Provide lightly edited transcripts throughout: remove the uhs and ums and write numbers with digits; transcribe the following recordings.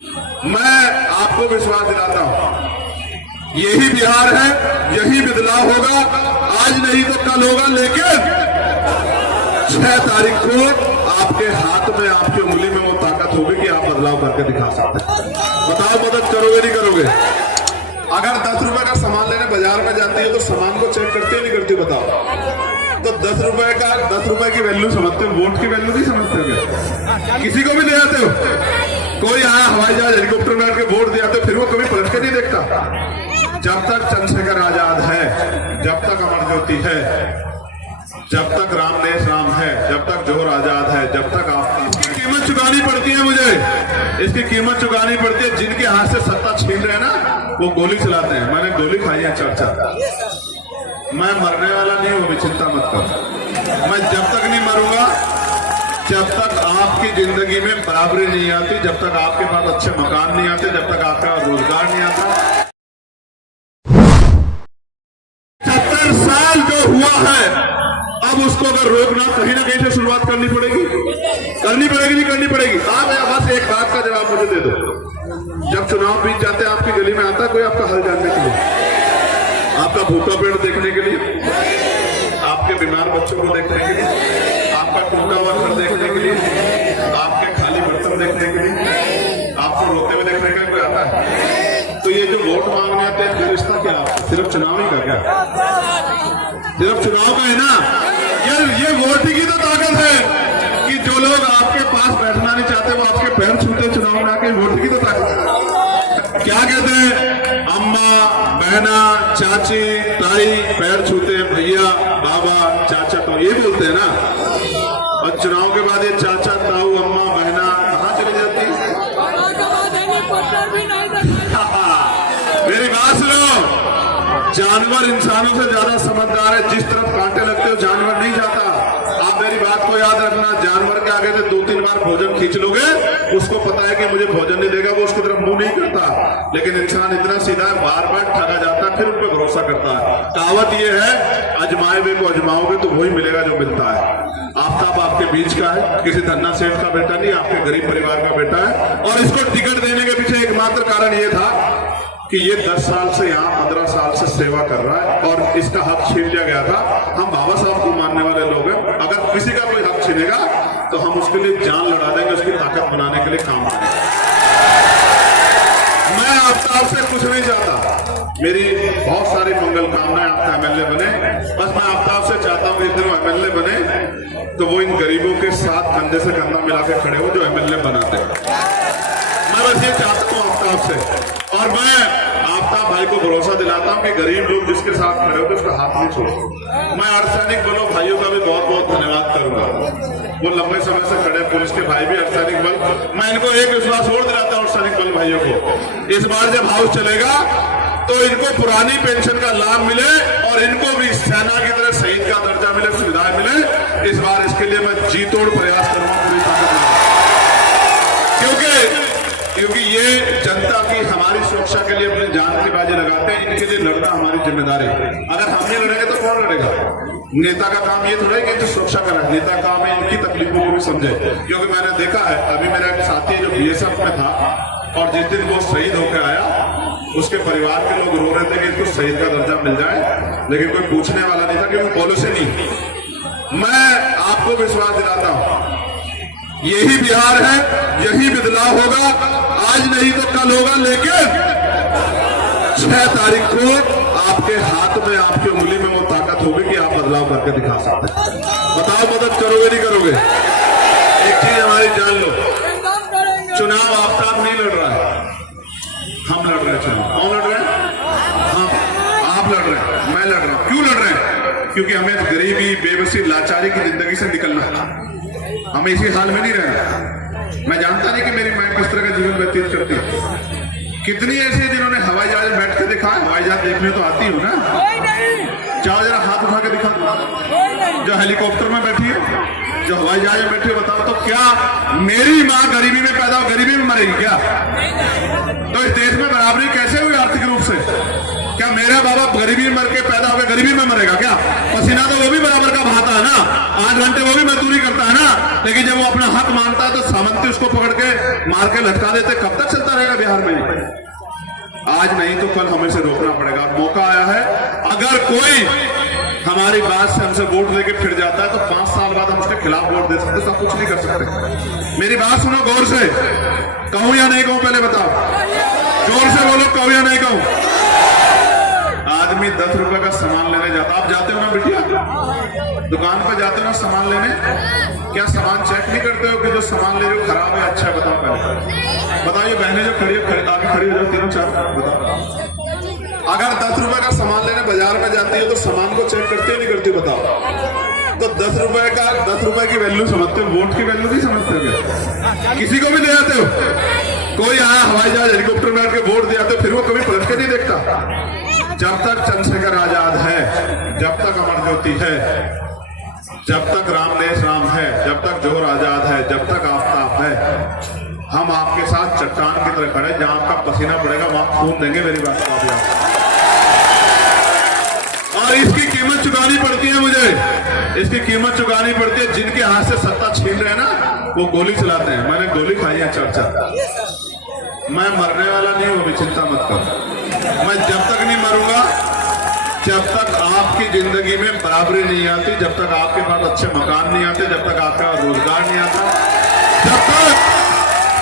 मैं आपको विश्वास दिलाता हूं, यही बिहार है, यही बदलाव होगा। आज नहीं तो कल होगा, लेकिन 6 तारीख को आपके हाथ में, आपकी उंगली में वो ताकत होगी कि आप बदलाव करके दिखा सकते हैं। बताओ, मदद करोगे नहीं करोगे? अगर 10 रुपए का सामान लेने बाजार में जाती है तो सामान को चेक करती है नहीं करती? बताओ। तो 10 रुपए की वैल्यू समझते हो, वोट की वैल्यू नहीं समझते हो? किसी को भी ले आते हो, कोई यहाँ हवाई जहाज हेलीकॉप्टर में बैठ के वोट दिया तो फिर वो कभी पलट के नहीं देखता। जब तक चंद्रशेखर आजाद है, जब तक अमर ज्योति है, जब तक रामदेश राम है, जब तक जोहर आजाद है, जब तक आप, इसकी कीमत चुकानी पड़ती है मुझे, इसकी कीमत चुकानी पड़ती है। जिनके हाथ से सत्ता छीन रहे हैं ना, वो गोली चलाते हैं। मैंने गोली खाई है 4-4। मैं मरने वाला नहीं हूं, अभी चिंता मत करो। मैं जब तक नहीं मरूंगा, जब तक आपकी जिंदगी में बराबरी नहीं आती, जब तक आपके पास अच्छे मकान नहीं आते, जब तक आपका रोजगार नहीं आता। 70 साल जो हुआ है, अब उसको अगर रोकना, कहीं ना कहीं से शुरुआत करनी पड़ेगी नहीं करनी पड़ेगी? आप बस एक बात का जवाब मुझे दे दो। जब चुनाव बीत जाते हैं, आपकी गली में आता कोई आपका हाल जानने के लिए, आपका भूखा पेड़ देखने के लिए, आपके बीमार बच्चों को देखने के लिए, आपका टूटा हुआ घर देखने के लिए, आपके खाली बर्तन देखने के लिए, आपको रोते हुए देखने के लिए कोई आता है? तो ये जो वोट मांगने आते हैं, इनका रिश्ता क्या है? सिर्फ चुनाव ही का क्या? सिर्फ चुनाव का है ना? ये वोट की तो ताकत है कि जो लोग आपके पास बैठना नहीं चाहते, वो आपके पैर छूते चुनाव में आके। वोट की तो ताकत है। क्या कहते हैं? अम्मा, बहना, चाची, ताई पैर छूते, भैया, बाबा, चाचा, तो ये बोलते हैं ना। और चुनाव के बाद ये चाचा, ताऊ, अम्मा, बहना कहाँ चली जाती है? मेरी बात सुनो, जानवर इंसानों से ज्यादा समझदार है। जिस तरफ कांटे लगते हो जानवर नहीं जाता। आप मेरी बात को याद रखना, जानवर के आगे से 2-3 बार भोजन खींच लोगे, उसको पता है कि मुझे भोजन नहीं देगा, वो उसकी तरफ मुंह नहीं करता। लेकिन इंसान इतना सीधा है, बार बार ठगा जाता है, फिर उन पर भरोसा करता है। कहावत ये है, अजमाए हुए को अजमाओगे तो वही मिलेगा जो मिलता है। आफ्ताब आपके बीच का है, किसी धन्ना सेठ का बेटा नहीं, आपके गरीब परिवार का बेटा है। और इसको टिकट देने के पीछे एकमात्र कारण ये था कि ये 10 साल से यहाँ 15 साल से सेवा कर रहा है और इसका हक छीन लिया गया था। हम बाबा साहब को मानने वाले लोग हैं। अगर किसी का कोई हक छीनेगा तो हम उसके लिए जान लड़ा देंगे, उसकी ताकत बनाने के लिए काम करेंगे। मैं आफ्ताब से कुछ नहीं चाहता, मेरी बहुत सारी मंगल कामनाएं आपका एमएलए बने। बस मैं आफ्ताब से चाहता हूँ कि इतने एमएलए बने तो वो इन गरीबों के साथ कंधे से कंधा मिला के खड़े हो जो एमएलए बनाते हैं। मैं बस ये चाहता हूँ आफ्ताब से। और मैं आफ्ताब भाई को भरोसा दिलाता हूं कि गरीब लोग जिसके साथ खड़े होते उसका हाथ नहीं छोड़ो। मैं अर्धसैनिक बलों भाइयों का भी बहुत बहुत धन्यवाद करूंगा। वो लंबे समय से खड़े पुलिस के भाई भी, अर्धसैनिक बल। मैं इनको एक विश्वास और दिलाता हूं अर्धसैनिक बल भाइयों को, इस बार जब हाउस चलेगा तो इनको पुरानी पेंशन का लाभ मिले और इनको भी सेना की तरह शहीद का दर्जा मिले, सुविधाएं मिले। इस बार इसके लिए मैं जी तोड़ प्रयास करूंगा, पूरी ताकत। क्योंकि ये जनता की, हमारी सुरक्षा के लिए अपनी जान की बाजी लगाते हैं। इनके लिए लड़ना हमारी जिम्मेदारी है। अगर हम नहीं लड़ेंगे तो कौन लड़ेगा? नेता का काम ये थोड़ा है कि इनकी सुरक्षा करें, नेता का काम है इनकी तकलीफों को भी समझे। क्योंकि मैंने देखा है, अभी मेरा एक साथी जो बीएसएफ में था और जिस दिन वो शहीद होकर आया, उसके परिवार के लोग रो रहे थे कि इनको शहीद का दर्जा मिल जाए, लेकिन कोई पूछने वाला नहीं था क्योंकि पॉलिसी नहीं। मैं आपको विश्वास दिलाता हूं, यही बिहार है, यही बदलाव होगा। आज नहीं तो कल होगा, लेकिन 6 तारीख को आपके हाथ में, आपकी उंगली में वो ताकत होगी कि आप बदलाव करके दिखा सकते हैं। बताओ, मदद करोगे नहीं करोगे? एक चीज हमारी जान लो, चुनाव आफ्ताब नहीं लड़ रहा है, हम लड़ रहे हैं चुनाव। कौन लड़ रहे हैं? हम। आप लड़ रहे हैं, मैं लड़ रहा हूं। क्यों लड़ रहे हैं? क्योंकि हमें गरीबी, बेबसी, लाचारी की जिंदगी से निकलना है। हमें इसी हाल में नहीं रहना। मैं जानता नहीं कि मेरी मां किस तरह का जीवन व्यतीत करती है। कितनी ऐसी है जिन्होंने हवाई जहाज में बैठ के देखा है? हवाई जहाज देखने तो आती हो ना? चाहो जरा हाथ उठा के दिखा दो। जो हेलीकॉप्टर में बैठी है, जो हवाई जहाज में बैठी है, बताओ तो क्या मेरी माँ गरीबी में पैदा हो, गरीबी में मरेगी क्या? तो इस देश में बराबरी कैसे हुई आर्थिक रूप से? क्या क्या मेरा बाबा गरीबी मर के पैदा होकर गरीबी में मरेगा क्या? पसीना तो वो भी बराबर का बहाता है ना, 8 घंटे वो भी मजदूरी करता है ना, लेकिन जब वो अपना हक मांगता है तो सामंती उसको पकड़ के मार के लटका देते। कब तक चलता रहेगा बिहार में? आज नहीं तो कल हमें से रोकना पड़ेगा। मौका आया है, अगर कोई हमारी बात से हमसे वोट लेके फिर जाता है तो 5 साल बाद हम उसके खिलाफ वोट दे सकते, सब कुछ नहीं कर सकते। मेरी बात सुनो गौर से, कहूं या नहीं कहूं पहले बताओ, जोर से बोलो, कहूं या नहीं कहूं? आदमी 10 रुपए का सामान लेने जाता, आप जाते हो ना बिटिया, दुकान पर जाते हो ना सामान लेने, क्या सामान चेक नहीं करते हो कि जो सामान ले रहे हो खराब है अच्छा है? बताओ पहले बताओ, ये बहनें जो खड़ी आगे खड़ी हो जाओ, तीनों चार बताओ। अगर 10 रुपए का सामान लेने बाजार में जाती है तो सामान को चेक करती है नहीं करती? बताओ। तो 10 रुपए की वैल्यू समझते हो, वोट की वैल्यू नहीं समझते हो? किसी को भी ले आते हो, कोई आया हवाई जहाज हेलीकॉप्टर में आके वोट दिया तो फिर वो कभी पलट के नहीं देखता। जब तक चंद्रशेखर आजाद है, जब तक अमर ज्योति है, जब तक रामदेश राम है, जब तक जोहर आजाद है, जब तक आफ्ताब है, हम आपके साथ चट्टान की तरह खड़े, जहां आपका पसीना पड़ेगा वहां खून देंगे। मेरी बात को आप, और इसकी कीमत चुकानी पड़ती है मुझे, इसकी कीमत चुकानी पड़ती है। जिनके हाथ से सत्ता छीन रहे हैं ना, वो गोली चलाते हैं। मैंने गोली खाई है 4-4। मैं मरने वाला नहीं हूं, अभी चिंता मत करो। मैं जब तक नहीं मरूंगा, जब तक आपकी जिंदगी में बराबरी नहीं आती, जब तक आपके पास अच्छे मकान नहीं आते, जब तक आपका रोजगार नहीं आता,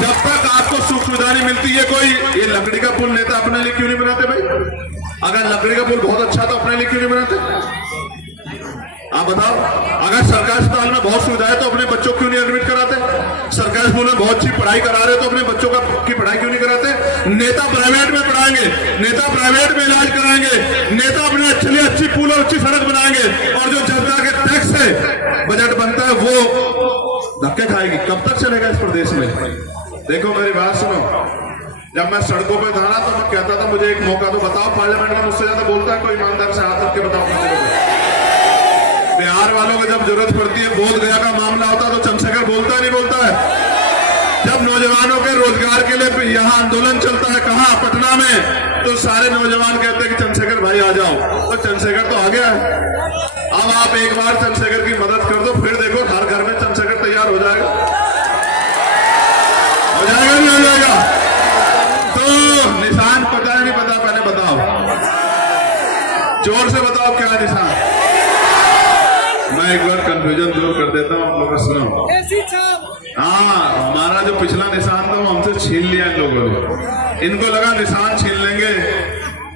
जब तक आपको सुख सुविधा नहीं मिलती है। कोई ये लकड़ी का पुल नेता अपने लिए क्यों नहीं बनाते भाई? अगर लकड़ी का पुल बहुत अच्छा तो अपने लिए क्यों नहीं बनाते? आप बताओ। अगर सरकारी अस्पताल में बहुत सुविधा है तो अपने बच्चों क्यों नहीं एडमिट कराते? सरकारी स्कूल में बहुत अच्छी पढ़ाई करा रहे हो तो अपने बच्चों की पढ़ाई क्यों नहीं कराते? नेता प्राइवेट में पढ़ाएंगे, नेता प्राइवेट में इलाज कराएंगे, नेता अपने अच्छी पुल और अच्छी सड़क बनाएंगे, और जो जनता के टैक्स है, बजट बनता है, वो धक्के खाएगी। कब तक चलेगा इस प्रदेश में? देखो मेरी बात सुनो, जब मैं सड़कों पे था ना तो मैं कहता था मुझे एक मौका तो बताओ। पार्लियामेंट में मुझसे ज्यादा बोलता है कोई? ईमानदार से हाथ रख के बताओ। बिहार वालों को जब जरूरत पड़ती है, बोध गया का मामला होता तो चंद्रशेखर बोलता है नहीं बोलता है? जब नौजवानों के रोजगार के लिए यहाँ आंदोलन चलता है, कहाँ? पटना में, तो सारे नौजवान कहते हैं कि चंद्रशेखर भाई आ जाओ। तो चंद्रशेखर तो आ गया है। अब आप एक बार चंद्रशेखर की मदद कर दो, फिर देखो हर घर में चंद्रशेखर तैयार हो जाएगा। हो जाएगा नहीं हो जाएगा? तो निशान पता है नहीं पता? पहले बताओ, जोर से बताओ क्या निशान? मैं एक बार कंफ्यूजन दूर कर देता हूँ आप लोगों को, सुनो। हाँ, हमारा जो पिछला निशान था वो हमसे छीन लिया इन लोगों ने। इनको लगा निशान छीन लेंगे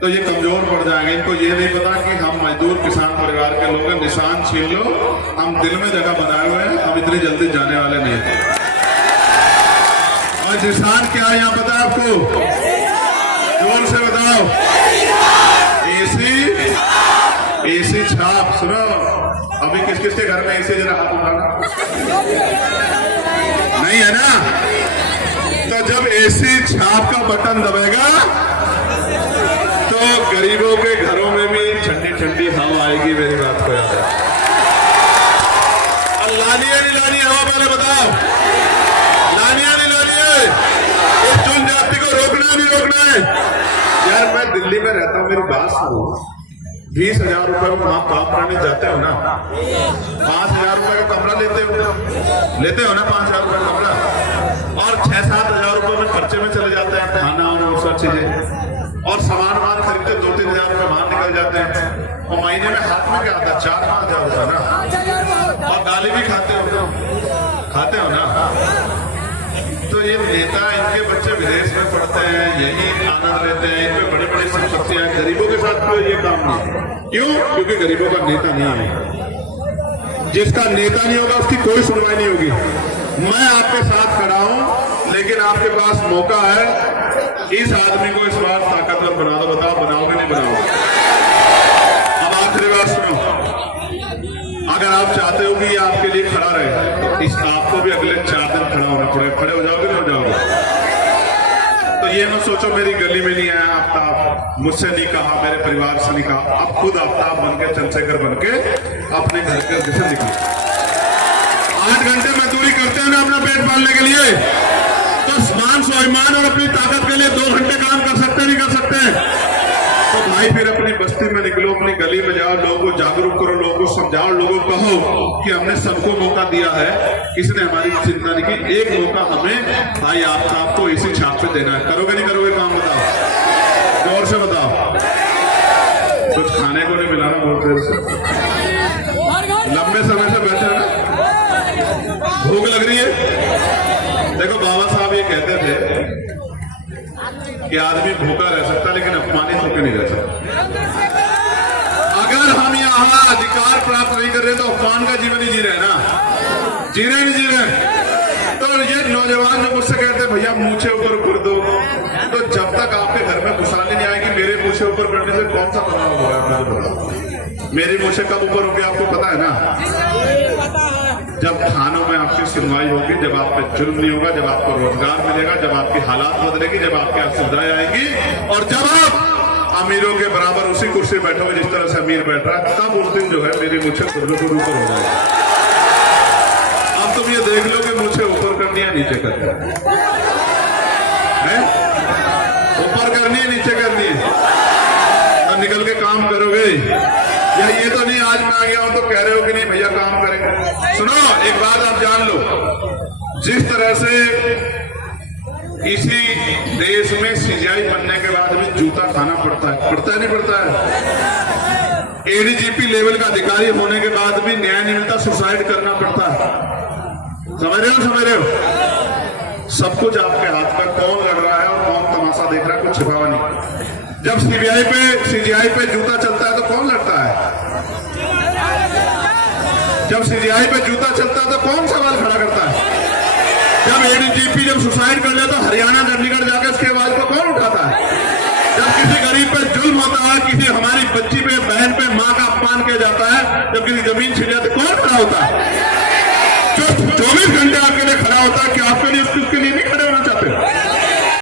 तो ये कमजोर पड़ जाएंगे। इनको ये नहीं पता कि हम मजदूर किसान परिवार के लोग हैं। निशान छीन लो, हम दिल में जगह बनाए हुए हैं, हम इतनी जल्दी जाने वाले नहीं थे। और निशान क्या है यहाँ पता है आपको? जोर से बताओ। एसी छाप। सुनो, अभी किस किस के घर में एसी? जरा हाथ उठाना। नहीं है ना? तो जब एसी छाप का बटन दबेगा तो गरीबों के घरों में भी ठंडी ठंडी हवा आएगी। मेरी बात को याद है? लानी है नहीं लानी हवा? पहले बताओ, लानी है नहीं लानी है? इस जनजाति को रोकना नहीं रोकना है? यार मैं दिल्ली में रहता हूँ, मेरी बात सुनो। 20,000 रुपए को वहां काम करने जाते हो ना, 5,000 रुपए का कमरा लेते हो ना, 5,000 रुपए का कमरा, और 6-7 हजार रुपए में खर्चे में चले जाते हैं, खाना और सब चीजें, और सामान खरीदते 2-3 हजार रुपए बाहर निकल जाते हैं। और महीने में हाथ में क्या आता है? 4-5 हजार रुपए ना, और गाली भी खाते हो ना। तो ये नेता, इनके बच्चे विदेश में पढ़ते हैं, यही आनंद लेते हैं, इनमें बड़ी बड़ी संपत्तियां, गरीबों के साथ कोई ये काम नहीं। क्यों? क्योंकि गरीबों का नेता नहीं है। जिसका नेता नहीं होगा उसकी कोई सुनवाई नहीं होगी। मैं आपके साथ खड़ा हूं, लेकिन आपके पास मौका है, इस आदमी को इस बार ताकतवर बना दो। बताओ बनाओगे नहीं बनाओगे? अब आखिरी बात सुनो, अगर आप चाहते हो कि ये आपके लिए खड़ा रहे तो इस आपको भी अगले 4 दिन खड़ा होना पड़ेगा। खड़े हो जाओगे नहीं हो जाओगे? तो ये मत सोचो मेरी गली में नहीं आया आफ्ताब, मुझसे नहीं कहा, मेरे परिवार से नहीं कहा, अब खुद आफ्ताब बनके, चंद्रशेखर बनके अपने घर के दिशा निकले। 8 घंटे मजदूरी करते हैं ना अपना पेट पालने के लिए, तो मान स्वाभिमान और अपनी ताकत के लिए 2 घंटे काम कर सकते नहीं कर सकते? तो भाई फिर अपने कहो कि हमने सबको मौका दिया है, किसी ने हमारी चिंता नहीं की, एक मौका हमें भाई आपको इसी छाप पे देना है। करोगे नहीं करोगे काम? बताओ, जोर से बताओ। कुछ खाने को नहीं मिला ना बहुत देर से, लंबे समय से बैठे हैं ना, भूख लग रही है। देखो बाबा साहब ये कहते थे कि आदमी भूखा रह सकता लेकिन अपमानित होकर नहीं रह सकता। अगर हम यहाँ अधिकार प्राप्त नहीं कर रहे तो अपमान का जीवन ही जी रहे ना, जी रहे नहीं जी रहे। तो ये नौजवान जो मुझसे कहते हैं भैया मूछे ऊपर कर दो, तो जब तक आपके घर में खुशहाली नहीं आएगी मेरे मूछे ऊपर करने से कौन सा प्रभाव होगा? मेरी मूछे कब ऊपर होगी आपको पता है ना? जब थानों में आपकी सुनवाई होगी, जब आप पे जुर्म नहीं होगा, जब आपको रोजगार मिलेगा, जब आपकी हालात बदलेगी, जब आपके यहाँ सुविधाएं आएंगी, और जब आप अमीरों के बराबर उसी कुर्सी बैठोगे जिस तरह से अमीर बैठ रहा है, तब उस दिन जो है मेरी मुझे खुद ऊपर हो जाएगी। अब तुम ये देख लो कि मुझे ऊपर करनी है नीचे करनी है, ऊपर करनी है नीचे करनी है, और निकल के काम करोगे या ये तो नहीं आज मैं आ गया हूं तो कह रहे हो कि नहीं भैया काम करेंगे। सुनो एक बात आप जान लो, जिस तरह से इसी देश में सीजीआई बनने के बाद भी जूता खाना पड़ता है, पड़ता है नहीं पड़ता है? एडीजीपी लेवल का अधिकारी होने के बाद भी न्याय नहीं मिलता, सुसाइड करना पड़ता है। समझ रहे हो? समझ रहे हो? सब कुछ आपके हाथ में, कौन लड़ रहा है और कौन तमाशा देख रहा है, कुछ छिपावा नहीं। जब सीजीआई पे जूता चलता है तो कौन लड़ता है? जब सीजीआई पे जूता चलता है तो कौन सवाल खड़ा करता है? जब एडीजीपी जब सुसाइड कर ले तो हरियाणा चंडीगढ़ जाकर उसके आवाज को कौन उठाता है? जब किसी गरीब पे जुल्म होता है, किसी हमारी बच्ची पे, बहन पे, माँ का अपमान किया जाता है, जब किसी जमीन छिन जाती है, कौन खड़ा होता है?